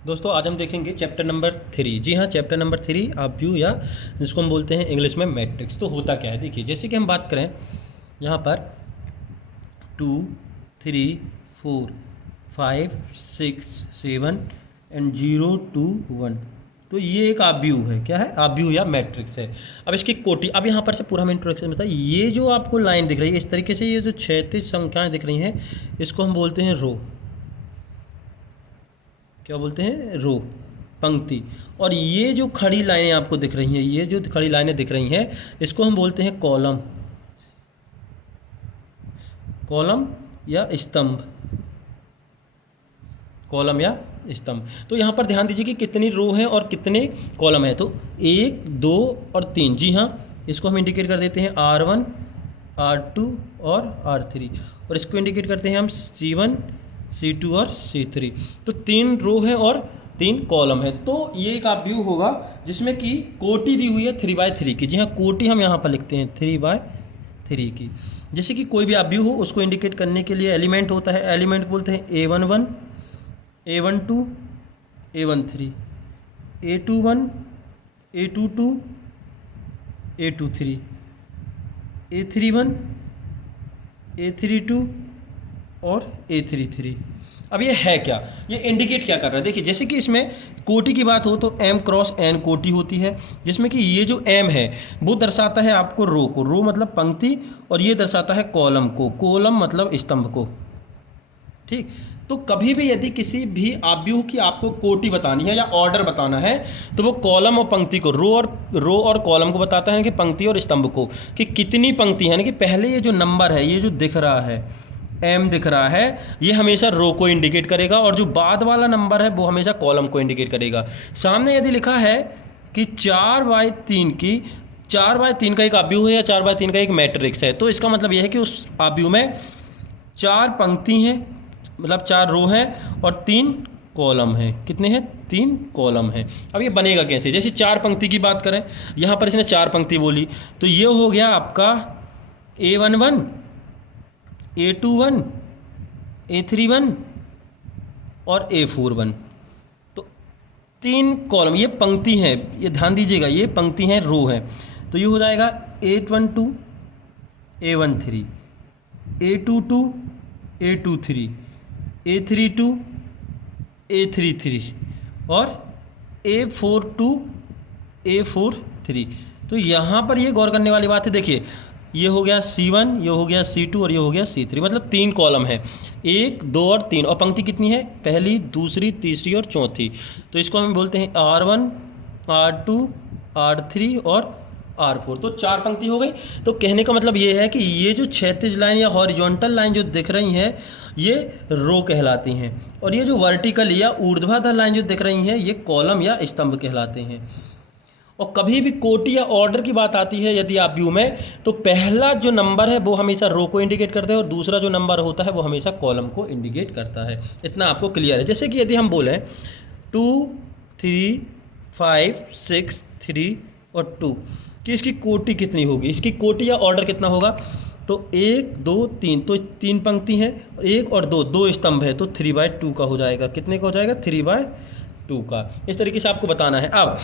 दोस्तों आज हम देखेंगे चैप्टर नंबर 3। जी हाँ, चैप्टर नंबर 3 आप व्यू या जिसको हम बोलते हैं इंग्लिश में मैट्रिक्स। तो होता क्या है, देखिए जैसे कि हम बात करें यहाँ पर 2, 3, 4, 5, 6, 7 एंड 0, 2, 1। तो ये एक आव्यूह है। क्या है? आव्यूह या मैट्रिक्स है। अब इसकी कोटि, अब यहाँ पर से पूरा हम इंट्रोडक्शन बताइए। ये जो आपको लाइन दिख रही है इस तरीके से, ये जो क्षैतिज संख्याएँ दिख रही हैं इसको हम बोलते हैं रो। क्या बोलते हैं? रो, पंक्ति। और ये जो खड़ी लाइनें आपको दिख रही हैं, ये जो खड़ी लाइनें दिख रही हैं इसको हम बोलते हैं कॉलम, कॉलम या स्तंभ, कॉलम या स्तंभ। तो यहाँ पर ध्यान दीजिए कि कितनी रो हैं और कितने कॉलम हैं। तो 1, 2 और 3। जी हाँ, इसको हम इंडिकेट कर देते हैं R1, R2 और R3। और इसको इंडिकेट करते हैं हम C1, C2 और C3। तो 3 रो है और 3 कॉलम है। तो ये एक आव्यूह होगा जिसमें कि कोटि दी हुई है 3/3 की। जी हाँ, कोटि हम यहाँ पर लिखते हैं 3/3 की। जैसे कि कोई भी आव्यूह हो उसको इंडिकेट करने के लिए एलिमेंट होता है। एलिमेंट बोलते हैं A11, A12, A13, A21, A22, A23, A31, A32 और A33। अब ये है क्या, ये इंडिकेट क्या कर रहा है? देखिए जैसे कि इसमें कोटि की बात हो तो M क्रॉस N कोटि होती है, जिसमें कि ये जो M है वो दर्शाता है आपको रो को, रो मतलब पंक्ति, और ये दर्शाता है कॉलम को, कॉलम मतलब स्तंभ को। ठीक। तो कभी भी यदि किसी भी आव्यूह की आपको कोटि बतानी है या ऑर्डर बताना है तो वो कॉलम और पंक्ति को, रो और कॉलम को बताता है कि पंक्ति और स्तंभ को, कि कितनी पंक्ति है। कि पहले ये जो नंबर है, ये जो दिख रहा है M दिख रहा है, ये हमेशा रो को इंडिकेट करेगा, और जो बाद वाला नंबर है वो हमेशा कॉलम को इंडिकेट करेगा। सामने यदि लिखा है कि 4/3 की, 4/3 का एक आव्यूह है या 4/3 का एक मैट्रिक्स है, तो इसका मतलब यह है कि उस आव्यूह में 4 पंक्ति हैं, मतलब 4 रो हैं और 3 कॉलम हैं। कितने हैं? 3 कॉलम हैं। अब ये बनेगा कैसे? जैसे 4 पंक्ति की बात करें, यहाँ पर इसने 4 पंक्ति बोली, तो ये हो गया आपका A11, A21, A31 और A41। तो 3 कॉलम, ये पंक्ति हैं, ये ध्यान दीजिएगा, ये पंक्ति हैं, रो है। तो ये हो जाएगा A12, A13, A22, A23, A32, A33 और A42, A43। तो यहाँ पर ये गौर करने वाली बात है। देखिए ये हो गया C1, ये हो गया C2 और ये हो गया C3, मतलब 3 कॉलम है, 1, 2 और 3। और पंक्ति कितनी है? पहली, दूसरी, तीसरी और चौथी। तो इसको हम बोलते हैं R1, R2, R3 और R4। तो 4 पंक्ति हो गई। तो कहने का मतलब ये है कि ये जो क्षैतिज लाइन या हॉरिजॉन्टल लाइन जो दिख रही हैं ये रो कहलाती हैं, और ये जो वर्टिकल या ऊर्ध्वाधर लाइन जो दिख रही हैं ये कॉलम या स्तंभ कहलाते हैं। और कभी भी कोटि या ऑर्डर की बात आती है यदि आव्यूह में, तो पहला जो नंबर है वो हमेशा रो को इंडिकेट करता है और दूसरा जो नंबर होता है वो हमेशा कॉलम को इंडिकेट करता है। इतना आपको क्लियर है? जैसे कि यदि हम बोलें 2, 3, 5, 6, 3 और 2 कि इसकी कोटि कितनी होगी, इसकी कोटि या ऑर्डर कितना होगा? तो 1, 2, 3, तो 3 पंक्ति हैं, 1 और 2, 2 स्तंभ है, तो 3/2 का हो जाएगा। कितने का हो जाएगा? 3/2 का। इस तरीके से आपको बताना है। अब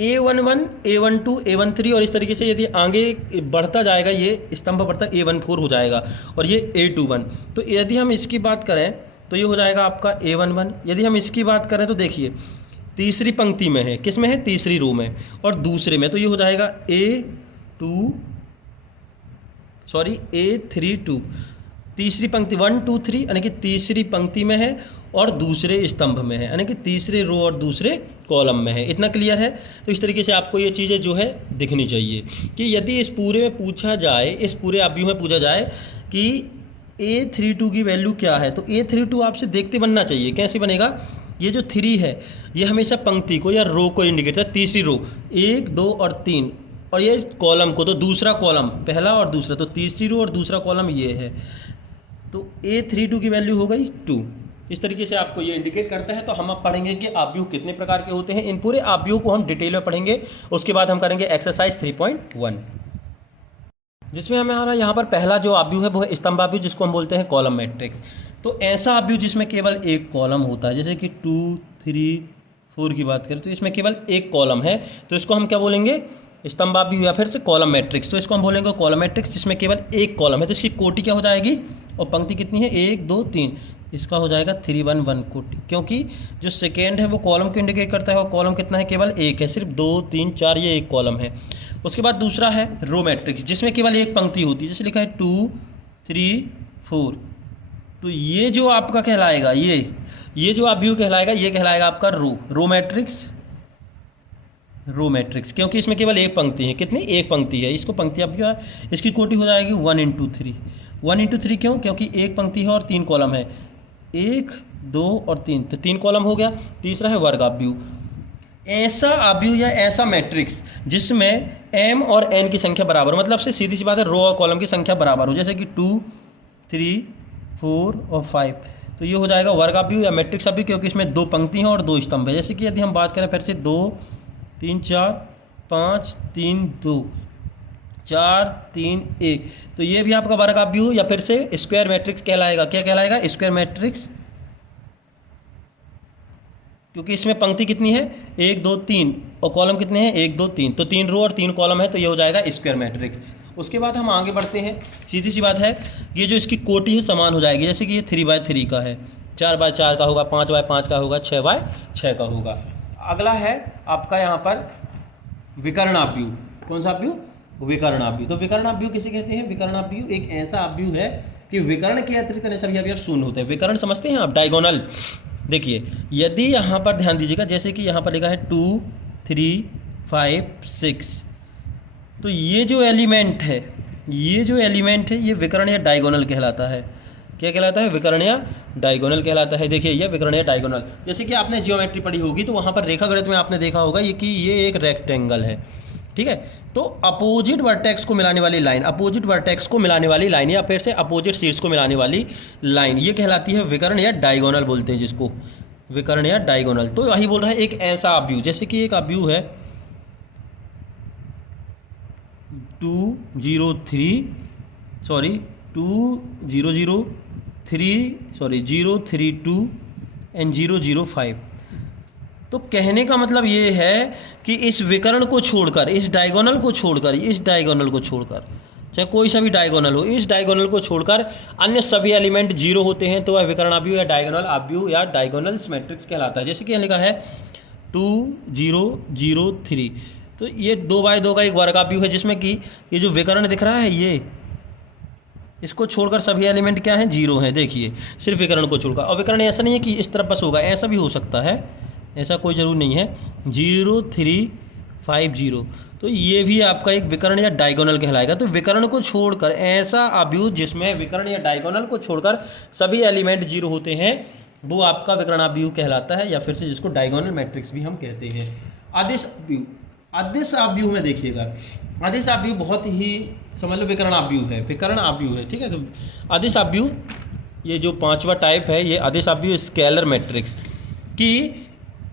A11, A12, A13 और इस तरीके से यदि आगे बढ़ता जाएगा ये स्तंभ बढ़ता, A14 हो जाएगा और ये A21। तो यदि हम इसकी बात करें तो ये हो जाएगा आपका A11। यदि हम इसकी बात करें तो देखिए तीसरी पंक्ति में है, किस में है? तीसरी रो में और दूसरे में, तो ये हो जाएगा A32, तीसरी पंक्ति 1, 2, 3 यानी कि तीसरी पंक्ति में है और दूसरे स्तंभ में है, यानी कि तीसरे रो और दूसरे कॉलम में है। इतना क्लियर है? तो इस तरीके से आपको ये चीज़ें जो है दिखनी चाहिए कि यदि इस पूरे में पूछा जाए, इस पूरे आव्यूह में पूछा जाए कि A32 की वैल्यू क्या है, तो A32 आपसे देखते बनना चाहिए। कैसे बनेगा? ये जो 3 है ये हमेशा पंक्ति को या रो को इंडिकेट है, तीसरी रो 1, 2 और 3, और ये कॉलम को, तो दूसरा कॉलम, पहला और दूसरा, तो तीसरी रो और दूसरा कॉलम ये है। तो A32 की वैल्यू हो गई 2। इस तरीके से आपको ये इंडिकेट करता है। तो हम अब पढ़ेंगे कि आव्यूह कितने प्रकार के होते हैं। इन पूरे आव्यूह को हम डिटेल में पढ़ेंगे। उसके बाद हम करेंगे एक्सरसाइज 3.1, जिसमें हमारा यहाँ पर पहला जो आव्यूह है वो है स्तंभ आव्यूह, जिसको हम बोलते हैं कॉलम मैट्रिक्स। तो ऐसा अवयव जिसमें केवल एक कॉलम होता है, जैसे कि 2 3 4 की बात करें तो इसमें केवल एक कॉलम है, तो इसको हम क्या बोलेंगे, स्तंभावयव या फिर से कॉलम मैट्रिक्स। तो इसको हम बोलेंगे कॉलम मैट्रिक्स जिसमें केवल एक कॉलम है। तो इसकी कोटि क्या हो जाएगी, और पंक्ति कितनी है, 1 2 3, इसका हो जाएगा 3 1 1 कोटि, क्योंकि जो सेकेंड है वो कॉलम को इंडिकेट करता है और कॉलम कितना है, केवल एक है, सिर्फ 2 3 4 ये एक कॉलम है। उसके बाद दूसरा है रो मैट्रिक्स जिसमें केवल एक पंक्ति होती है, जैसे लिखा है 2 3 4। तो ये जो आपका कहलाएगा, ये जो अवयव कहलाएगा, ये कहलाएगा आपका रो मैट्रिक्स, क्योंकि इसमें केवल एक पंक्ति है। कितनी, एक पंक्ति है, इसको पंक्ति अवयव है। इसकी कोटि हो जाएगी 1 × 3। 1 × 3 क्यों, क्योंकि एक पंक्ति है और 3 कॉलम है, 1 2 और 3, तो 3 कॉलम हो गया। तीसरा है वर्ग अवयव, ऐसा अवयव या ऐसा मैट्रिक्स जिसमें m और n की संख्या बराबर, मतलब से सीधी सी बात है, रो और कॉलम की संख्या बराबर हो, जैसे कि 2 3 4 और 5। तो ये हो जाएगा वर्ग अवयव या मैट्रिक्स अवयव, क्योंकि इसमें दो पंक्ति हैं और दो स्तंभ है। जैसे कि यदि हम बात करें फिर से 2 3 4 5 3 2 4 3 1, तो ये भी आपका वर्ग अवयव या फिर से स्क्वायर मैट्रिक्स कहलाएगा। क्या कहलाएगा, स्क्वायर मैट्रिक्स, क्योंकि इसमें पंक्ति कितनी है, 1 2 3 और कॉलम कितने हैं, 1 2 3, तो 3 रो और 3 कॉलम है, तो ये हो जाएगा स्क्वायर मैट्रिक्स। उसके बाद हम आगे बढ़ते हैं, सीधी सी बात है, ये जो इसकी कोटि है समान हो जाएगी, जैसे कि ये 3/3 का है, 4/4 का होगा, 5/5 का होगा, 6/6 का होगा। अगला है आपका यहाँ पर विकर्ण अवयव। कौन सा अवयव, विकर्ण अवयव। तो विकर्ण अवयव किसे कहते हैं, विकर्ण अवयव एक ऐसा अवयव है कि विकर्ण के अतिरिक्त अन्य सभी अवयव शून्य होते हैं। विकर्ण समझते हैं आप, डायगोनल। देखिए यदि यहाँ पर ध्यान दीजिएगा, जैसे कि यहाँ पर लिखा है 2 3 5 6, तो ये जो एलिमेंट है, ये विकर्ण या डायगोनल कहलाता है। क्या कहलाता है, विकर्ण या डायगोनल कहलाता है। देखिए ये विकर्ण या डायगोनल, जैसे कि आपने जियोमेट्री पढ़ी होगी तो वहाँ पर रेखागणित में आपने देखा होगा ये कि ये एक रेक्टेंगल है, ठीक है। तो अपोजिट वर्टेक्स को मिलाने वाली लाइन, या फिर से अपोजिट शीर्ष को मिलाने वाली लाइन, ये कहलाती है विकर्ण या डायगोनल बोलते हैं जिसको, विकर्ण या डायगोनल। तो वही बोल रहा है एक ऐसा अवयव, जैसे कि एक अवयव है 2 0 0 3 2 एंड 0 0 5। तो कहने का मतलब ये है कि इस विकर्ण को छोड़कर, इस डायगोनल को छोड़कर, चाहे कोई सा भी डायगोनल हो, इस डायगोनल को छोड़कर अन्य सभी एलिमेंट 0 होते हैं, तो वह विकर्ण अवयव या डायगोनल अवयव या डायगोनल्स मैट्रिक्स कहलाता है। जैसे कि यहाँ लिखा है 2 0 0 3, तो ये 2/2 का एक वर्ग अवयव है, जिसमें कि ये जो विकर्ण दिख रहा है, ये इसको छोड़कर सभी एलिमेंट क्या हैं, 0 हैं। देखिए सिर्फ विकर्ण को छोड़कर, और विकर्ण ऐसा नहीं है कि इस तरफ बस होगा, ऐसा भी हो सकता है, ऐसा कोई ज़रूर नहीं है। 0 3 5 0, तो ये भी आपका एक विकर्ण या डायगोनल कहलाएगा। तो विकर्ण को छोड़कर ऐसा अवयव जिसमें विकर्ण या डायगोनल को छोड़कर सभी एलिमेंट 0 होते हैं, वो आपका विकर्ण अवयव कहलाता है, या फिर से जिसको डायगोनल मैट्रिक्स भी हम कहते हैं। अदिश अवयव, अदिश अवयव में देखिएगा, अदिश अवयव बहुत ही समझ लो विकर्ण अवयव है, ठीक है। तो अदिश अवयव, ये जो 5वां टाइप है, ये अदिश अवयव स्केलर मैट्रिक्स की।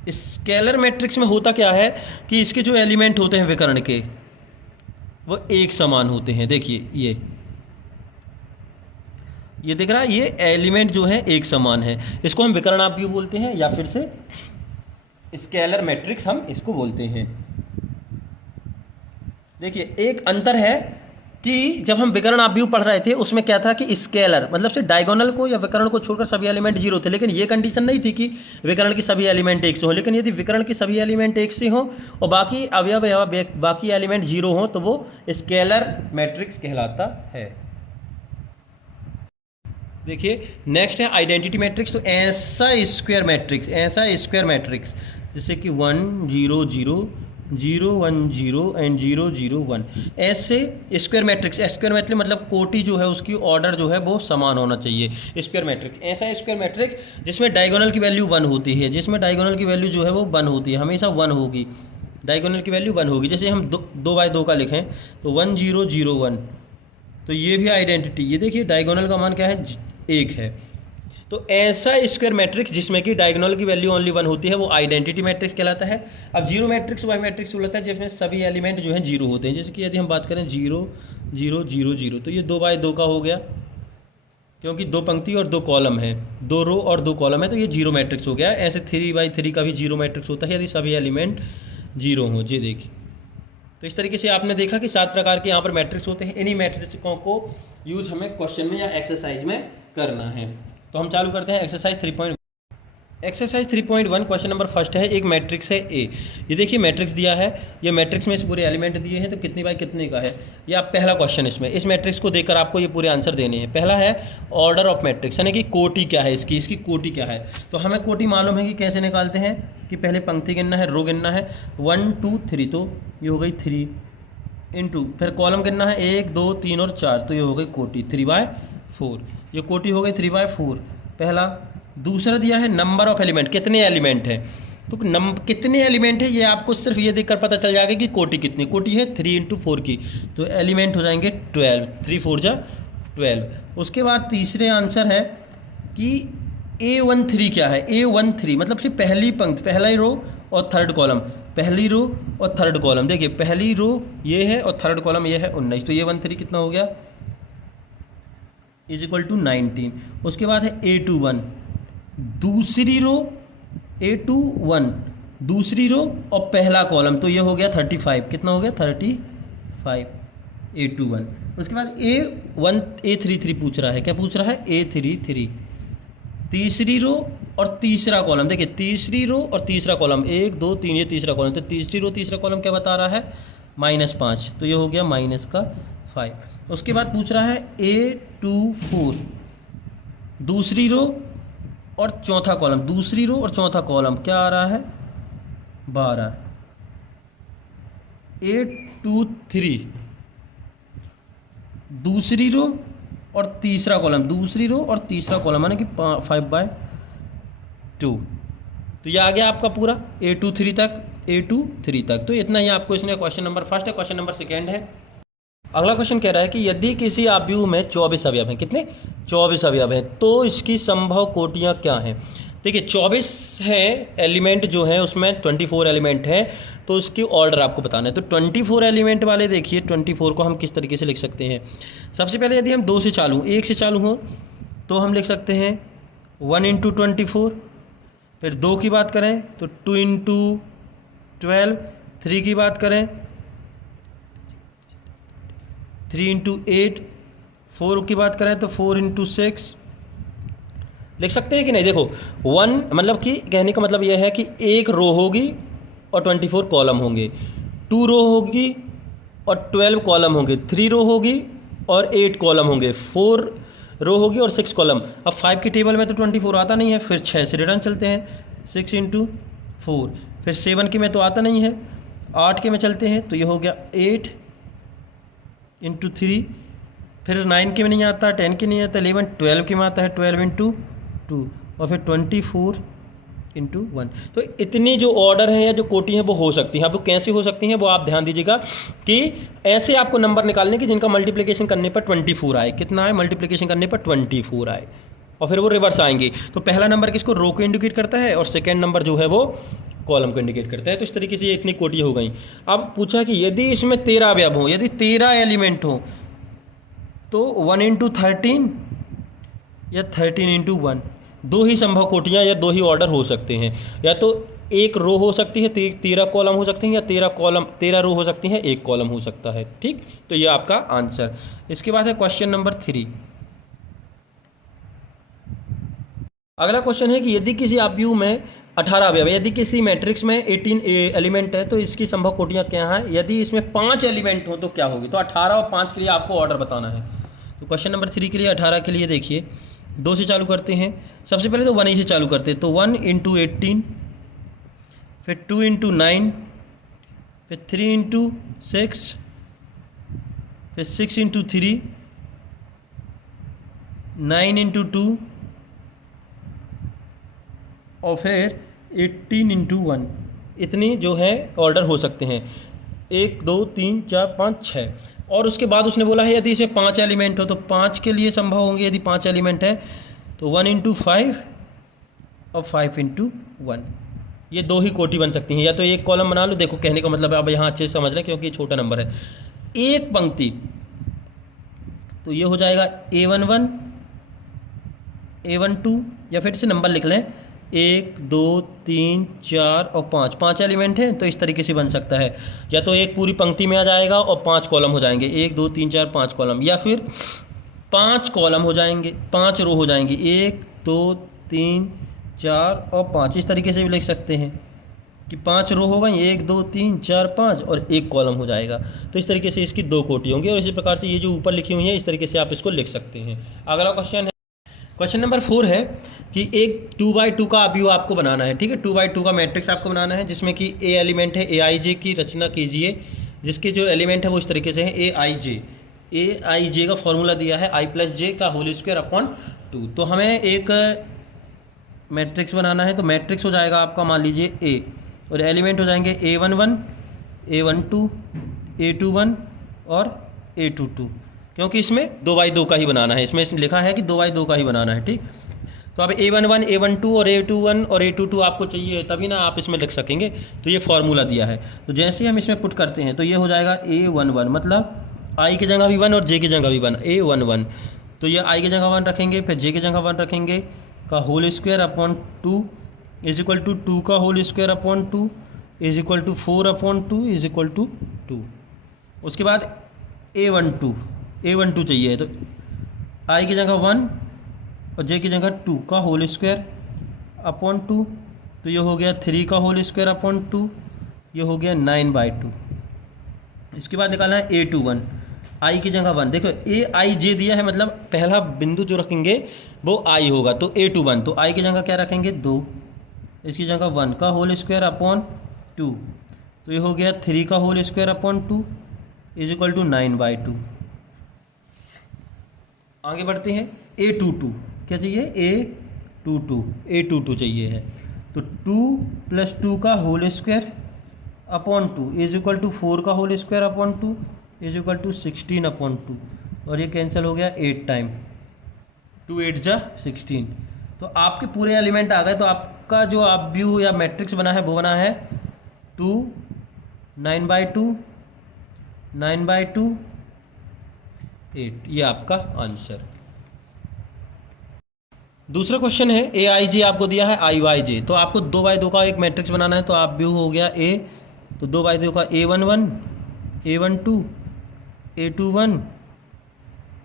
स्केलर मैट्रिक्स में होता क्या है कि इसके जो एलिमेंट होते हैं विकर्ण के, वो एक समान होते हैं। देखिए ये दिख रहा है, ये एलिमेंट जो है एक समान है, इसको हम विकर्ण अवयव बोलते हैं, या फिर से स्केलर मैट्रिक्स हम इसको बोलते हैं। देखिए एक अंतर है कि जब हम विकर्ण अवयव पढ़ रहे थे उसमें क्या था कि स्केलर मतलब से डायगोनल को या विकर्ण को छोड़कर सभी एलिमेंट 0 थे, लेकिन ये कंडीशन नहीं थी कि विकर्ण की सभी एलिमेंट 1 से हों। लेकिन यदि विकर्ण की सभी एलिमेंट 1 से हों और बाकी अवयव या बाकी एलिमेंट 0 हों, तो वो स्केलर मैट्रिक्स कहलाता है। देखिए नेक्स्ट है आइडेंटिटी मैट्रिक्स। तो ऐसा स्क्वायर मैट्रिक्स जैसे कि 1 0 0 0 1 0 एंड 0 0 1, ऐसे स्क्वायर मैट्रिक्स मतलब कोटि जो है उसकी ऑर्डर जो है वो समान होना चाहिए। स्क्वायर मैट्रिक्स, ऐसा स्क्वायर मैट्रिक्स जिसमें डायगोनल की वैल्यू 1 होती है, जो है वो 1 होती है, हमेशा 1 होगी, डायगोनल की वैल्यू 1 होगी। जैसे हम 2/2 का लिखें तो 1 0 0 1, तो ये भी आइडेंटिटी, ये देखिए डायगोनल का मान क्या है, 1 है। तो ऐसा स्क्वायर मैट्रिक्स जिसमें कि डायगोनल की वैल्यू ओनली 1 होती है, वो आइडेंटिटी मैट्रिक्स कहलाता है। अब जीरो मैट्रिक्स वह मैट्रिक्स बोलता है जिसमें सभी एलिमेंट जो है 0 होते हैं। जैसे कि यदि हम बात करें 0 0 0 0, तो ये 2/2 का हो गया, क्योंकि 2 पंक्ति और 2 कॉलम है, 2 रो और 2 कॉलम है, तो ये जीरो मैट्रिक्स हो गया। ऐसे 3x3 का भी जीरो मैट्रिक्स होता है यदि सभी एलिमेंट जीरो हों। जी देखिए, तो इस तरीके से आपने देखा कि 7 प्रकार के यहाँ पर मैट्रिक्स होते हैं। इन्हीं मैट्रिक्सों को यूज हमें क्वेश्चन में या एक्सरसाइज में करना है। तो हम चालू करते हैं exercise 3.1। Exercise 3.1 question number first है, एक मैट्रिक्स है ए। ये देखिए मैट्रिक्स दिया है, ये मैट्रिक्स में इस पूरे एलिमेंट दिए हैं, तो कितनी बाई कितने का है ये आप पहला क्वेश्चन इसमें इस मैट्रिक्स को देखकर आपको ये पूरे आंसर देने हैं। पहला है ऑर्डर ऑफ मैट्रिक्स, यानी कि कोटि क्या है इसकी कोटि क्या है। तो हमें कोटि मालूम है कि कैसे निकालते हैं कि पहले पंक्ति गिनना है, रो गिनना है 1 2 3, तो ये हो गई 3 इंटू, फिर कॉलम गिनना है 1 2 3 और 4, तो ये हो गई कोटि 3/4। ये कोटि हो गई 3/4 पहला। दूसरा दिया है नंबर ऑफ एलिमेंट, कितने एलिमेंट हैं, तो कितने एलिमेंट है ये आपको सिर्फ ये देखकर पता चल जाएगा कि कोटि कितनी। कोटि है 3 × 4 की, तो एलिमेंट हो जाएंगे 12, 3 4 जा 12। उसके बाद तीसरे आंसर है कि A13 क्या है। A13 मतलब सिर्फ पहली पंक्ति, पहला रो और थर्ड कॉलम, पहली रो और थर्ड कॉलम। देखिए पहली रो ये है और थर्ड कॉलम ये है 19, तो A13 कितना हो गया = 19। उसके बाद है A21 दूसरी रो, A21 दूसरी रो और पहला कॉलम, तो ये हो गया 35, कितना हो गया 35 A21। उसके बाद A33 पूछ रहा है, क्या पूछ रहा है A33 तीसरी रो और तीसरा कॉलम। देखिए तीसरी रो और तीसरा कॉलम 1 2 3, ये तीसरा कॉलम, तो तीसरी रो तीसरा कॉलम क्या बता रहा है -5, तो ये हो गया -5। उसके बाद पूछ रहा है A24 दूसरी रो और चौथा कॉलम, दूसरी रो और चौथा कॉलम क्या आ रहा है 12। A23 दूसरी रो और तीसरा कॉलम, दूसरी रो और तीसरा कॉलम यानी कि 5/2, तो ये आ गया आपका पूरा A23 तक। तो इतना ही आपको इसने क्वेश्चन नंबर फर्स्ट है। क्वेश्चन नंबर सेकेंड है, अगला क्वेश्चन कह रहा है कि यदि किसी आव्यूह में 24 अवयव हैं, कितने 24 अवयव हैं, तो इसकी संभव कोटियाँ क्या हैं। देखिए 24 है एलिमेंट जो है उसमें 24 एलिमेंट हैं, तो उसकी ऑर्डर आपको बताना है। तो 24 एलिमेंट वाले देखिए 24 को हम किस तरीके से लिख सकते हैं। सबसे पहले यदि हम 2 से चालू 1 से चालू हो तो हम लिख सकते हैं 1 × 24, फिर 2 की बात करें तो 2 × 12, 3 की बात करें 3 × 8, 4 की बात करें तो 4 × 6 लिख सकते हैं कि नहीं। देखो 1 मतलब कि कहने का मतलब यह है कि एक रो होगी और 24 कॉलम होंगे, 2 रो होगी और 12 कॉलम होंगे, 3 रो होगी और 8 कॉलम होंगे, 4 रो होगी और 6 कॉलम। अब 5 की टेबल में तो 24 आता नहीं है, फिर 6 से रिटर्न चलते हैं 6 × 4, फिर 7 के में तो आता नहीं है, 8 के में चलते हैं तो ये हो गया 8 × 3, फिर 9 के में नहीं आता, 10 के नहीं आता, 11 12 के में आता है 12 × 2 और फिर 24 × 1। तो इतनी जो ऑर्डर है या जो कोटि है वो हो सकती है। अब वो कैसे हो सकती हैं वो आप ध्यान दीजिएगा कि ऐसे आपको नंबर निकालने की जिनका मल्टीप्लिकेशन करने पर 24 आए। कितना आए मल्टीप्लिकेशन करने पर 24 आए और फिर वो रिवर्स आएंगे। तो पहला नंबर किसको रो को इंडिकेट करता है और सेकेंड नंबर जो है वो कॉलम को इंडिकेट करता है। तो इस तरीके से ये इतनी कोटि हो गई। अब पूछा कि यदि इसमें 13 अवयव हो, यदि 13 एलिमेंट हो तो 1 × 13 या 13 × 1, 2 ही संभव कोटियाँ या 2 ही ऑर्डर हो सकते हैं। या तो एक रो हो सकती है, 13 कॉलम हो सकते हैं, या 13 रो हो सकती हैं, 1 कॉलम हो सकता है। ठीक, तो ये आपका आंसर। इसके बाद है क्वेश्चन नंबर 3। अगला क्वेश्चन है कि यदि किसी आव्यूह में 18 अवयव, यदि किसी मैट्रिक्स में 18 एलिमेंट है तो इसकी संभव कोटियाँ क्या हैं। यदि इसमें 5 एलिमेंट हो तो क्या होगी। तो 18 और 5 के लिए आपको ऑर्डर बताना है। तो क्वेश्चन नंबर 3 के लिए 18 के लिए देखिए 2 से चालू करते हैं। सबसे पहले तो 1 ही से चालू करते हैं। तो 1 × 18, फिर 2 × 9, फिर 3 × 6, फिर 6 × 3, 9 × 2 और फिर 18 × 1। इतनी जो है ऑर्डर हो सकते हैं 1 2 3 4 5 6। और उसके बाद उसने बोला है यदि इसमें 5 एलिमेंट हो तो 5 के लिए संभव होंगे। यदि 5 एलिमेंट है तो 1 × 5 और 5 × 1, ये 2 ही कोटि बन सकती हैं। या तो एक कॉलम बना लो। देखो कहने का मतलब अब यहाँ अच्छे से समझ लें क्योंकि ये छोटा नंबर है। एक पंक्ति तो ये हो जाएगा A11, A12 या फिर इसे नंबर लिख लें 1 2 3 4 और 5, 5 एलिमेंट हैं तो इस तरीके से बन सकता है। या तो एक पूरी पंक्ति में आ जाएगा और 5 कॉलम हो जाएंगे, 1 2 3 4 5 कॉलम, या फिर 5 कॉलम हो जाएंगे, 5 रो हो जाएंगी, 1 2 3 4 और 5। इस तरीके से भी लिख सकते हैं कि 5 रो हो गई, 1 2 3 4 5 और 1 कॉलम हो जाएगा। तो इस तरीके से इसकी 2 कोटी होंगी और इसी प्रकार से ये जो ऊपर लिखी हुई है इस तरीके से आप इसको लिख सकते हैं। अगला क्वेश्चन है, क्वेश्चन नंबर 4 है कि एक 2x2 का अवयव आपको बनाना है। ठीक है, 2x2 का मैट्रिक्स आपको बनाना है जिसमें कि ए एलिमेंट है, AIJ की रचना कीजिए जिसके जो एलिमेंट है वो इस तरीके से है AIJ का फॉर्मूला दिया है I+J का होल स्क्वायर अपॉन 2। तो हमें एक मैट्रिक्स बनाना है, तो मैट्रिक्स हो जाएगा आपका मान लीजिए A और एलिमेंट हो जाएंगे A11 A12 A21 और A22, क्योंकि इसमें 2x2 का ही बनाना है, इसमें लिखा है कि 2x2 का ही बनाना है। ठीक, तो अब A11 A12 और A21 और A22 आपको चाहिए तभी ना आप इसमें लिख सकेंगे। तो ये फॉर्मूला दिया है, तो जैसे ही हम इसमें पुट करते हैं तो ये हो जाएगा A11 मतलब I की जगह भी 1 और J की जगह भी 1, A11। तो ये I की जगह 1 रखेंगे, फिर J की जगह 1 रखेंगे का whole square upon 2 is equal to 2 का whole square upon 2 is equal to 4 upon 2 is equal to 2। उसके बाद A12 चाहिए, तो I की जगह 1 और J की जगह 2 का होल स्क्वायर अपॉन 2, तो ये हो गया 3 का होल स्क्वायर अपॉन 2, ये हो गया 9/2। इसके बाद निकालना है A21, I की जगह 1, देखो AIJ दिया है मतलब पहला बिंदु जो रखेंगे वो I होगा, तो A21, तो I की जगह क्या रखेंगे 2, इसकी जगह 1 का होल स्क्वायर अपॉन 2, तो ये हो गया 3 का whole square upon 2 is equal to 9/2। आगे बढ़ते हैं A22, क्या चाहिए A22 चाहिए है, तो 2 + 2 का whole square upon 2 is equal to 4 का whole square upon 2 is equal to 16 upon 2, और ये कैंसिल हो गया 8 टाइम, 2 8 जा 16। तो आपके पूरे एलिमेंट आ गए, तो आपका जो आप व्यू या मैट्रिक्स बना है वो बना है 2 9/2 9/2 8, ये आपका आंसर। दूसरा क्वेश्चन है AIJ आपको दिया है IYJ, तो आपको 2x2 का एक मैट्रिक्स बनाना है, तो आप व्यू हो गया A, तो 2x2 का A11 A12 A21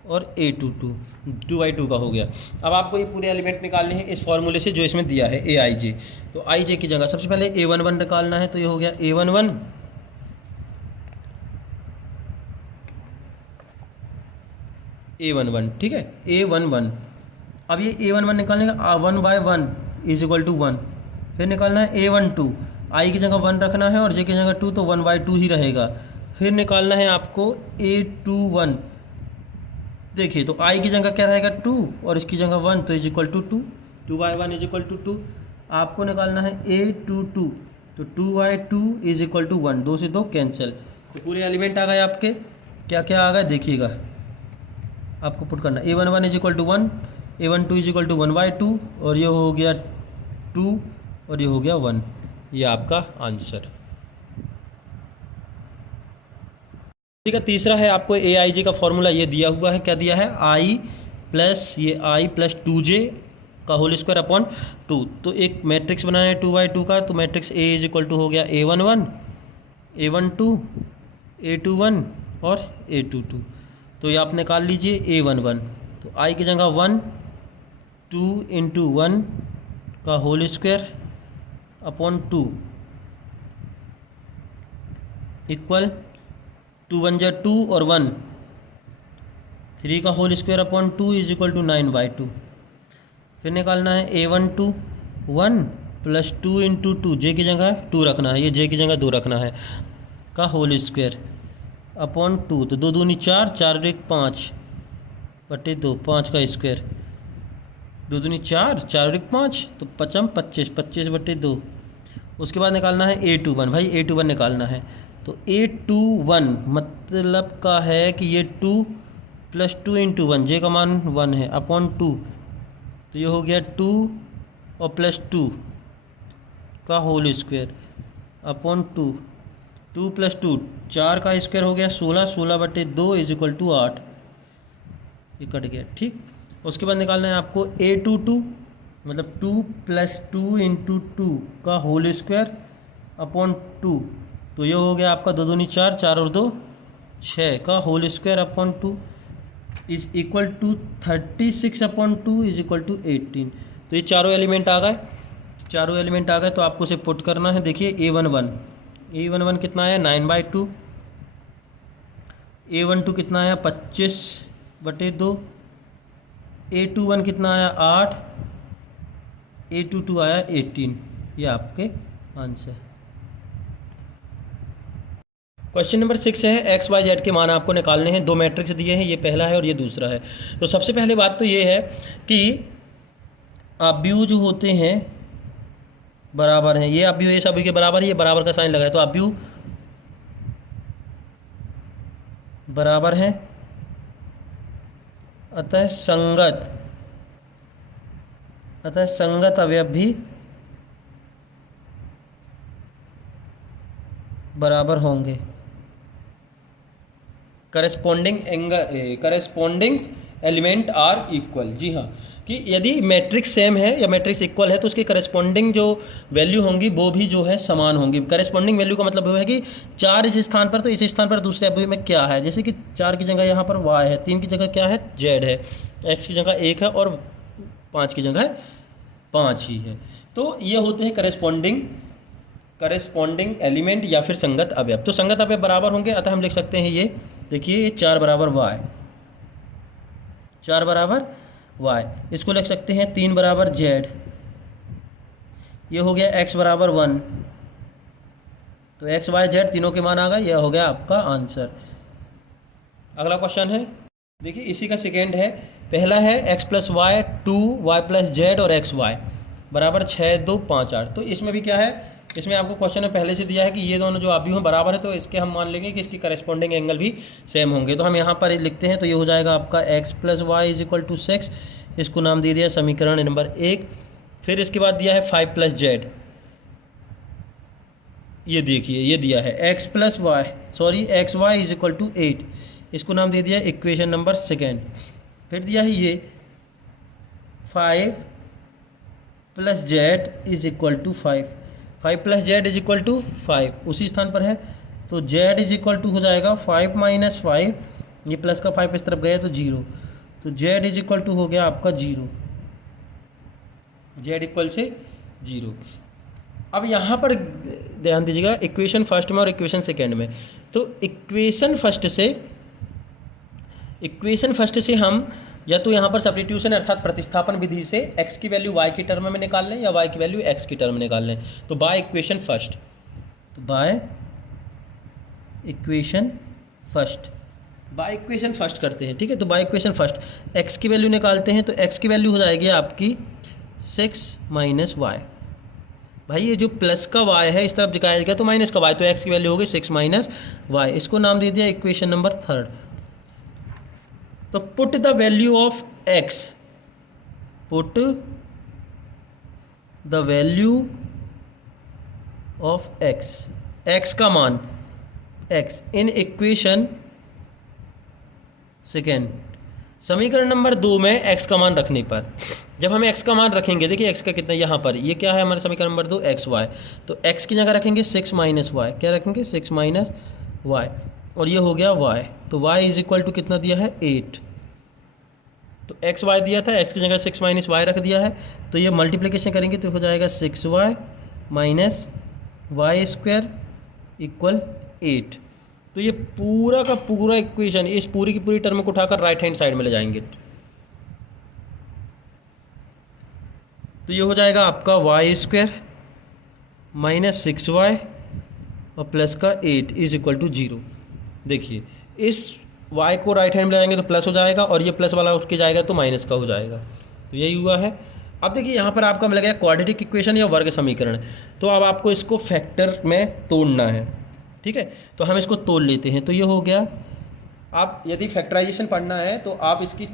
और A22, 2x2 का हो गया। अब आपको ये पूरे एलिमेंट निकालने हैं इस फॉर्मूले से जो इसमें दिया है AIJ। तो IJ की जगह सबसे पहले A11 निकालना है, तो ये हो गया A11 A11, ठीक है A11। अब ये A11 निकालने का 1/1 इज इक्वल टू 1, फिर निकालना है A12, I की जगह 1 रखना है और J की जगह 2, तो 1/2 ही रहेगा। फिर निकालना है आपको A21, देखिए तो I की जगह क्या रहेगा 2 और इसकी जगह 1, तो is equal to 2, 2/1 is equal to 2। आपको निकालना है A22, तो 2/2 इज इक्वल टू 1, 2 से 2 कैंसिल, तो पूरे एलिमेंट आ गए आपके। क्या क्या आ गए देखिएगा, आपको पुट करना A11 is equal to 1, A12 is equal to 1/2 और ये हो गया 2 और ये हो गया 1, ये आपका आंसर। इसी का तीसरा है, आपको AIJ का फॉर्मूला ये दिया हुआ है, क्या दिया है I + 2J का होल स्क्वायर अपॉन 2। तो एक मैट्रिक्स बनाना है 2x2 का, तो matrix A is equal to हो गया A11 A12 A21 और A22। तो ये आप निकाल लीजिए A11, तो I की जगह 1 2 × 1 का होल स्क्वायर अपॉन 2 इक्वल 2 1 जा 2 और 1 3 का whole square upon 2 is equal to 9/2। फिर निकालना है A12 1 + 2 × 2, J की जगह 2 रखना है, ये J की जगह 2 रखना है का होल स्क्वायर अपॉन 2, तो 2 दूनी 4 4 1 5 बटे 2, 5 का स्क्वायर, 2 दूनी 4 4 1 5, तो 5 25 25 बटे 2। उसके बाद निकालना है A21, भाई A21 निकालना है, तो A21 मतलब का है कि ये 2 + 2 × 1, J का मान 1 है अपॉन 2, तो ये हो गया 2 और +2 का होल स्क्वायर अपॉन 2, 2 + 2 4 का स्क्वायर हो गया 16, 16 बटे 2 इज इक्वल टू 8, ये कट गया। ठीक, उसके बाद निकालना है आपको A22 मतलब 2 + 2 × 2 का होल स्क्वायर अपॉन 2, तो ये हो गया आपका 2 दूनी 4, 4 और 2 6 का whole square upon 2 is equal to 36 upon 2 is equal to 18। तो ये चारों एलिमेंट आ गए, चारों एलिमेंट आ गए, तो आपको इसे पुट करना है। देखिए A11 कितना आया 9/2, A12 कितना आया 25/2, A21 कितना आया 8, A22 आया 18। ये आपके आंसर। क्वेश्चन नंबर 6 है एक्स वाई जेड के मान आपको निकालने हैं। 2 मैट्रिक्स दिए हैं, ये पहला है और ये दूसरा है। तो सबसे पहले बात तो ये है कि अवयव जो होते हैं बराबर हैं। ये अवयव ये सभी के बराबर है, ये बराबर का साइन लगाए तो अवयव बराबर है, अतः संगत अवयव भी बराबर होंगे। Corresponding element are equal. जी हाँ, कि यदि मैट्रिक्स सेम है या मैट्रिक्स इक्वल है तो उसके करस्पॉन्डिंग जो वैल्यू होंगी वो भी जो है समान होंगी। करस्पॉन्डिंग वैल्यू का मतलब वो है कि 4 इस स्थान पर तो इस स्थान पर दूसरे अवयव में क्या है। जैसे कि 4 की जगह यहाँ पर y है, 3 की जगह क्या है z है, x की जगह 1 है और 5 की जगह 5 ही है। तो ये होते हैं करस्पॉन्डिंग एलिमेंट या फिर संगत अवयव। तो संगत अवयव बराबर होंगे, अतः हम लिख सकते हैं ये देखिए ये 4 बराबर y, 4 बराबर y, इसको लिख सकते हैं 3 बराबर z, ये हो गया x बराबर 1। तो x y z तीनों के मान आ गए, यह हो गया आपका आंसर। अगला क्वेश्चन है, देखिए इसी का सेकेंड है। पहला है x + y 2 y + z और x y बराबर 6 2 5 8। तो इसमें भी क्या है, इसमें आपको क्वेश्चन में पहले से दिया है कि ये दोनों जो अवयव हैं बराबर है, तो इसके हम मान लेंगे कि इसकी करस्पॉन्डिंग एंगल भी सेम होंगे। तो हम यहाँ पर लिखते हैं, तो ये हो जाएगा आपका x + y = 6, इसको नाम दे दिया समीकरण नंबर 1। फिर इसके बाद दिया है 5 + z, ये देखिए ये दिया है x y = 8, इसको नाम दे दिया इक्वेशन नंबर 2। फिर दिया है ये 5 + z = 5, 5 + z = 5 उसी स्थान पर है, तो z = हो जाएगा 5 - 5, ये प्लस का 5 इस तरफ गया तो 0, तो z = हो गया आपका 0, z = 0। अब यहाँ पर ध्यान दीजिएगा इक्वेशन फर्स्ट में और इक्वेशन सेकेंड में। तो इक्वेशन फर्स्ट से हम या तो यहाँ पर सब्स्टिट्यूशन अर्थात प्रतिस्थापन विधि से x की वैल्यू y की टर्म में निकाल लें या y की वैल्यू x की टर्म में निकाल लें। तो बाय इक्वेशन फर्स्ट करते हैं, ठीक है। तो बाय इक्वेशन फर्स्ट x की वैल्यू निकालते हैं, तो x की वैल्यू हो जाएगी आपकी 6 - y। भाई ये जो प्लस का y है इस तरफ दिखाया गया तो माइनस का y, तो x की वैल्यू होगी 6 - y, इसको नाम दे दिया इक्वेशन नंबर 3। तो put the value of x, x का मान x इन इक्वेशन सेकेंड। समीकरण नंबर 2 में x का मान रखने पर, जब हम x का मान रखेंगे, देखिए x का कितना यहाँ पर, ये क्या है हमारा समीकरण नंबर 2 xy, तो x की जगह रखेंगे 6 - y, क्या रखेंगे 6 - y, और ये हो गया y, तो y = कितना दिया है 8, तो x y दिया था, x की जगह 6 - y रख दिया है, तो ये मल्टीप्लिकेशन करेंगे तो हो जाएगा 6y - y² = 8। तो ये पूरा का पूरा इक्वेशन, इस पूरी की पूरी टर्म को उठाकर राइट हैंड साइड में ले जाएंगे, तो ये हो जाएगा आपका y² - 6y और प्लस का 8 = 0। देखिए इस y को राइट हैंड में ले जाएंगे तो प्लस हो जाएगा और ये प्लस वाला उठ के जाएगा तो माइनस का हो जाएगा, तो यही हुआ है। अब देखिए यहाँ पर आपका मिल गया क्वाड्रेटिक इक्वेशन या वर्ग समीकरण, तो अब आपको इसको फैक्टर में तोड़ना है, ठीक है। तो हम इसको तोड़ लेते हैं, तो ये हो गया। आप यदि फैक्टराइजेशन पढ़ना है तो आप इसकी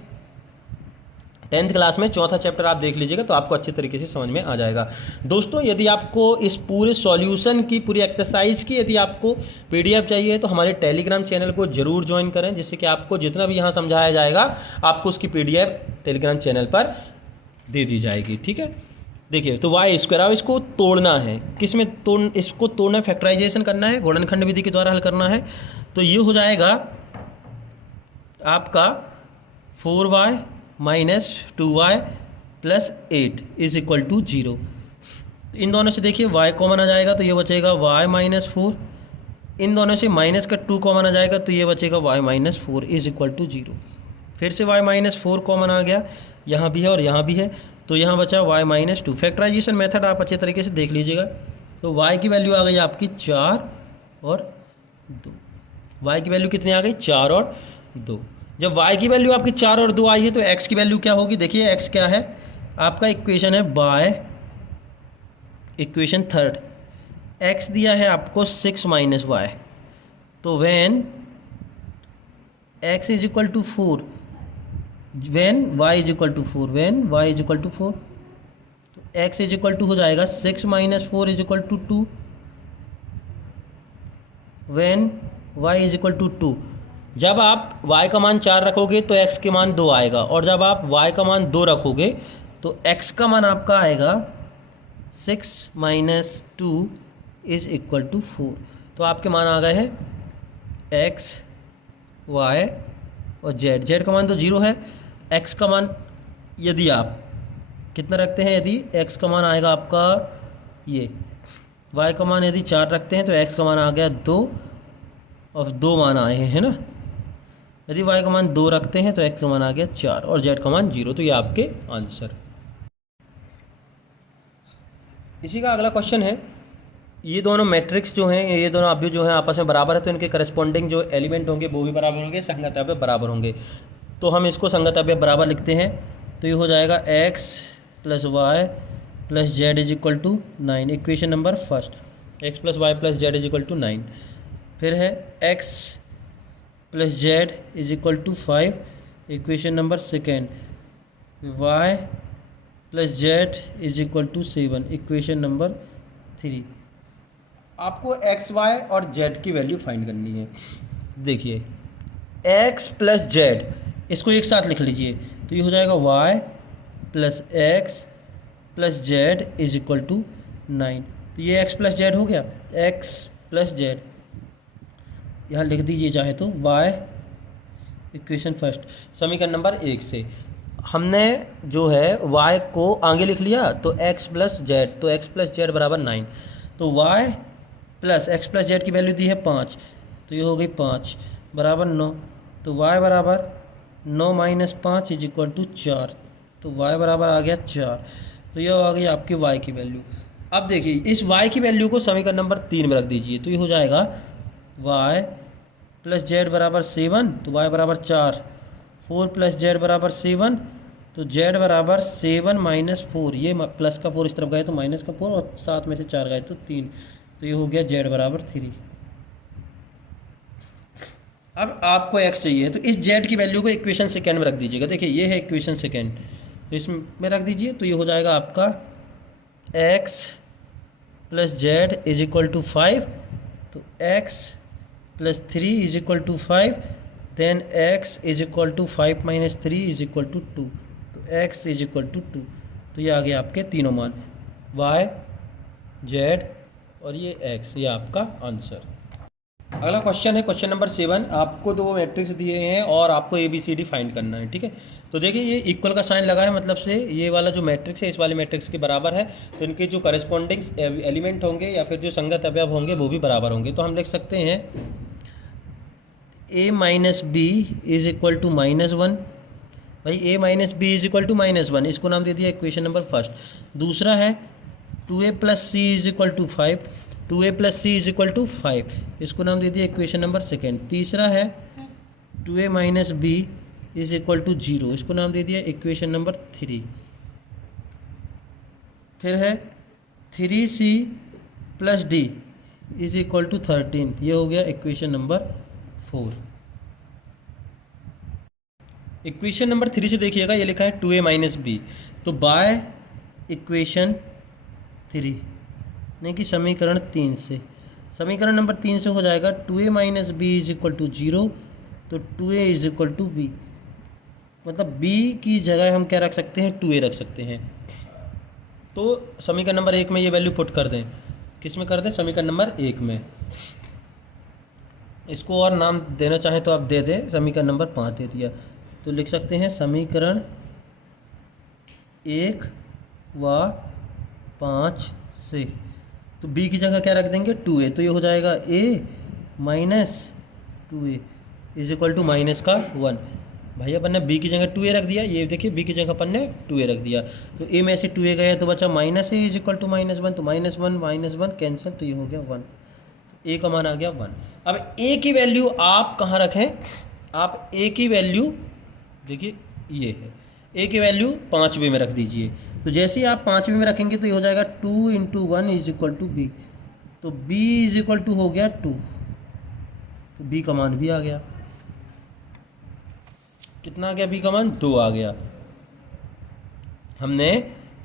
10th क्लास में 4था चैप्टर आप देख लीजिएगा, तो आपको अच्छे तरीके से समझ में आ जाएगा। दोस्तों यदि आपको इस पूरे सॉल्यूशन की, पूरी एक्सरसाइज की यदि आपको PDF चाहिए तो हमारे टेलीग्राम चैनल को जरूर ज्वाइन करें, जिससे कि आपको जितना भी यहाँ समझाया जाएगा आपको उसकी PDF टेलीग्राम चैनल पर दे दी जाएगी। ठीक है, देखिए तो वाई स्क्वायर, अब इसको तोड़ना है, किस में इसको तोड़ना है, फैक्टराइजेशन करना है, गुणनखंड विधि के द्वारा हल करना है। तो ये हो जाएगा आपका 4y minus 2y plus 8 is equal to 0। इन दोनों से देखिए y कॉमन आ जाएगा तो ये बचेगा y माइनस 4, इन दोनों से माइनस का 2 कॉमन आ जाएगा तो ये बचेगा y minus 4 is equal to 0। फिर से y माइनस 4 कॉमन आ गया, यहाँ भी है और यहाँ भी है, तो यहाँ बचा y माइनस 2। फैक्टराइजेशन मेथड आप अच्छे तरीके से देख लीजिएगा। तो y की वैल्यू आ गई आपकी 4 और 2। y की वैल्यू कितनी आ गई, 4 और 2। जब y की वैल्यू आपकी 4 और 2 आई है तो x की वैल्यू क्या होगी, देखिए x क्या है आपका, इक्वेशन है बाय इक्वेशन थर्ड। x दिया है आपको 6 माइनस वाई, तो when x is equal to 4, when y is equal to 4, when y is equal to 4, तो x इज इक्वल टू हो जाएगा 6 minus 4 is equal to 2, when y is equal to 2। जब आप y का मान 4 रखोगे तो x के मान 2 आएगा, और जब आप y का मान 2 रखोगे तो x का मान आपका आएगा 6 माइनस 2 इज इक्वल टू 4। तो आपके मान आ गए हैं x, y और z। z का मान तो 0 है, x का मान यदि आप कितना रखते हैं, यदि x का मान आएगा आपका ये, y का मान यदि 4 रखते हैं तो x का मान आ गया 2 और 2 मान आए हैं, है ना। यदि y का मान 2 रखते हैं तो x का मान आ गया 4 और z का मान 0। तो ये आपके आंसर। इसी का अगला क्वेश्चन है, ये दोनों मैट्रिक्स जो हैं, ये दोनों अवयव जो हैं आपस में बराबर है, तो इनके करस्पॉन्डिंग जो एलिमेंट होंगे वो भी बराबर होंगे, संगत अवयव बराबर होंगे। तो हम इसको संगत अवयव बराबर लिखते हैं, तो ये हो जाएगा x plus y plus z is equal to 9, equation number first. x plus y plus z is equal to 9। फिर है x plus z is equal to 5, equation number second. y plus z is equal to 7, equation number 3। आपको x, y और z की value find करनी है। देखिए x plus Z, इसको एक साथ लिख लीजिए, तो ये हो जाएगा y plus x plus z is equal to 9। तो ये x प्लस जेड हो गया, x प्लस जेड, यहाँ लिख दीजिए चाहे तो y, इक्वेशन फर्स्ट। समीकरण नंबर 1 से हमने जो है y को आगे लिख लिया, तो x प्लस जेड, तो x प्लस जेड बराबर 9। तो y plus x plus Z की वैल्यू दी है 5, तो ये हो गई 5 बराबर 9। तो y बराबर 9 माइनस 5 इज इक्वल टू 4, तो y बराबर आ गया 4। तो यह आ गई आपकी y की वैल्यू। अब देखिए इस y की वैल्यू को समीकरण नंबर 3 में रख दीजिए, तो ये हो जाएगा y प्लस जेड बराबर 7, तो y बराबर 4, 4 प्लस जेड बराबर 7, तो z बराबर 7 माइनस 4, ये प्लस का 4 इस तरफ गए तो माइनस का 4 और 7 में से 4 गए तो 3, तो ये हो गया z बराबर 3। अब आपको x चाहिए, तो इस z की वैल्यू को इक्वेशन सेकेंड में रख दीजिएगा। देखिए ये है इक्वेशन सेकेंड, तो इसमें रख दीजिए, तो ये हो जाएगा आपका x plus z is equal to 5, तो x plus 3 is equal to 5, then x is equal to 5 minus 3 is equal to 2, तो x इज इक्वल टू 2। तो ये आ गया आपके तीनों मान, y, z और ये x, ये आपका आंसर। अगला क्वेश्चन है क्वेश्चन नंबर 7। आपको दो मैट्रिक्स दिए हैं और आपको ABCD फाइंड करना है, ठीक है। तो देखिए ये इक्वल का साइन लगा है, मतलब से ये वाला जो मैट्रिक्स है इस वाले मैट्रिक्स के बराबर है, तो इनके जो करस्पॉन्डिंग एलिमेंट होंगे या फिर जो संगत अवयव होंगे वो भी बराबर होंगे। तो हम लिख सकते हैं a minus b is equal to -1, भाई a minus b is equal to -1, इसको नाम दे दिया इक्वेशन नंबर फर्स्ट। दूसरा है 2a plus c is equal to 5, 2a plus c is equal to 5, इसको नाम दे दिया इक्वेशन नंबर सेकेंड। तीसरा है 2a minus b is equal to 0, इसको नाम दे दिया इक्वेशन नंबर 3। फिर है 3c plus d is equal to 13, ये हो गया इक्वेशन नंबर 4। इक्वेशन नंबर 3 से देखिएगा ये लिखा है 2a माइनस बी, तो बाय इक्वेशन 3 नहीं कि समीकरण 3 से, समीकरण नंबर 3 से हो जाएगा 2a minus b is equal to 0, तो 2a is equal to b, मतलब बी की जगह हम क्या रख सकते हैं, 2a रख सकते हैं। तो समीकरण नंबर 1 में ये वैल्यू पुट कर दें, किस में कर दें, समीकरण नंबर 1 में। इसको और नाम देना चाहें तो आप दे दें, समीकरण नंबर 5 दे दिया तो लिख सकते हैं समीकरण 1 व 5 से। तो बी की जगह क्या रख देंगे, 2a, तो ये हो जाएगा a minus 2a is equal to minus का 1। भाई अपन ने बी की जगह 2a रख दिया, ये देखिए बी की जगह अपन ने 2a रख दिया, तो a में से 2a गया तो बचा minus a is equal to -1, तो -1 कैंसिल, तो ये हो गया 1, तो a का मान आ गया 1। अब a की वैल्यू आप कहाँ रखें, आप a की वैल्यू देखिए ये है, a की वैल्यू 5वें में रख दीजिए। तो जैसे ही आप 5वें में रखेंगे तो ये हो जाएगा 2 × 1 इज इक्वल टू b, तो b इज इक्वल टू हो गया 2, तो b का मान भी आ गया। कितना आ गया, b का मान 2 आ गया। हमने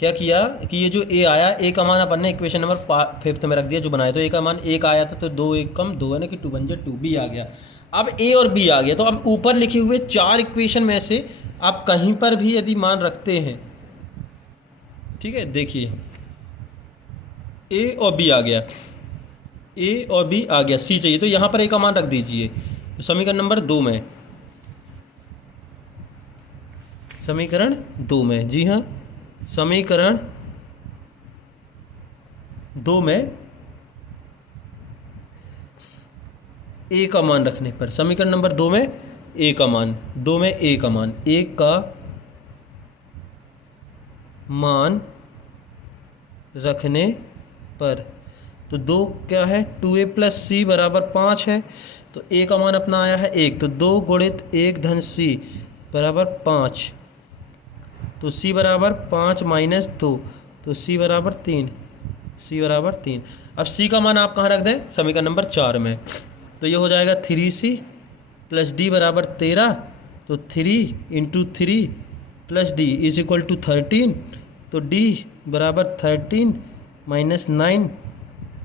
क्या किया कि ये जो a आया, a का मान अपन ने इक्वेशन नंबर 5 में रख दिया जो बनाया, तो a का मान 1 आया था, तो 2 1 कम 2 है ना कि 2 बन जाए 2, b आ गया। अब a और b आ गया, तो अब ऊपर लिखे हुए 4 इक्वेशन में से आप कहीं पर भी यदि मान रखते हैं, ठीक है, देखिए a और b आ गया, a और b आ गया, c चाहिए, तो यहाँ पर a का मान रख दीजिए। तो समीकरण नंबर 2 में, समीकरण 2 में, जी हाँ, समीकरण 2 में a का मान रखने पर, समीकरण नंबर 2 में a का मान, 2 में a का मान, a का मान रखने पर, तो 2 क्या है, 2a + c बराबर 5 है, तो a का मान अपना आया है 1, तो 2 × 1 धन c बराबर 5, तो c बराबर 5 - 2, तो c बराबर 3, c बराबर 3। अब c का मान आप कहाँ रख दें, समीकरण नंबर 4 में, तो ये हो जाएगा 3c + d बराबर 13, तो 3 × 3 + d इज इक्वल टू 13, तो d बराबर 13 - 9,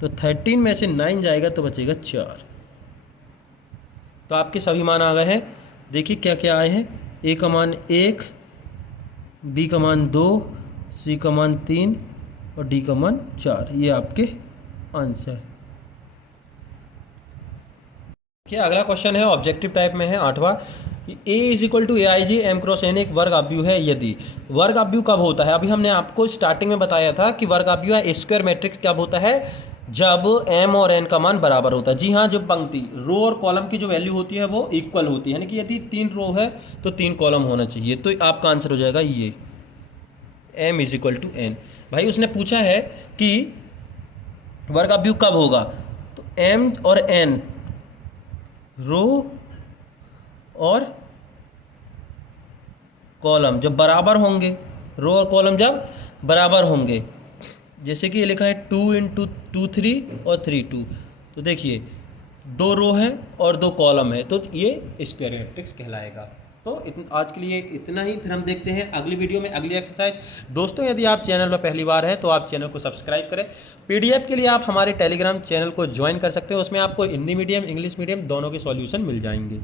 तो 13 में से 9 जाएगा तो बचेगा 4। तो आपके सभी मान आ गए हैं। देखिए क्या क्या आए हैं, a का मान 1, b का मान 2, c का मान 3 और d का मान 4, ये आपके आंसर। क्या अगला क्वेश्चन है, ऑब्जेक्टिव टाइप में है, 8वां। a is equal to AIJ m × n एक वर्ग आव्यूह है, यदि वर्ग आव्यूह कब होता है, अभी हमने आपको स्टार्टिंग में बताया था कि वर्ग आव्यूह या स्क्वायर मैट्रिक्स कब होता है, जब m और n का मान बराबर होता है। जी हाँ, जो पंक्ति रो और कॉलम की जो वैल्यू होती है वो इक्वल होती है, यानी कि यदि 3 रो है तो 3 कॉलम होना चाहिए, तो आपका आंसर हो जाएगा ये m is equal to n। भाई उसने पूछा है कि वर्ग आव्यूह कब होगा, तो m और n रो और कॉलम जब बराबर होंगे, रो और कॉलम जब बराबर होंगे, जैसे कि ये लिखा है 2 × 2 3 और 3 2, तो देखिए 2 रो है और 2 कॉलम है, तो ये स्क्वायर मैट्रिक्स कहलाएगा। तो आज के लिए इतना ही, फिर हम देखते हैं अगली वीडियो में अगली एक्सरसाइज। दोस्तों यदि आप चैनल पर पहली बार हैं तो आप चैनल को सब्सक्राइब करें। PDF के लिए आप हमारे टेलीग्राम चैनल को ज्वाइन कर सकते हो, उसमें आपको हिंदी मीडियम इंग्लिश मीडियम दोनों के सॉल्यूशन मिल जाएंगे।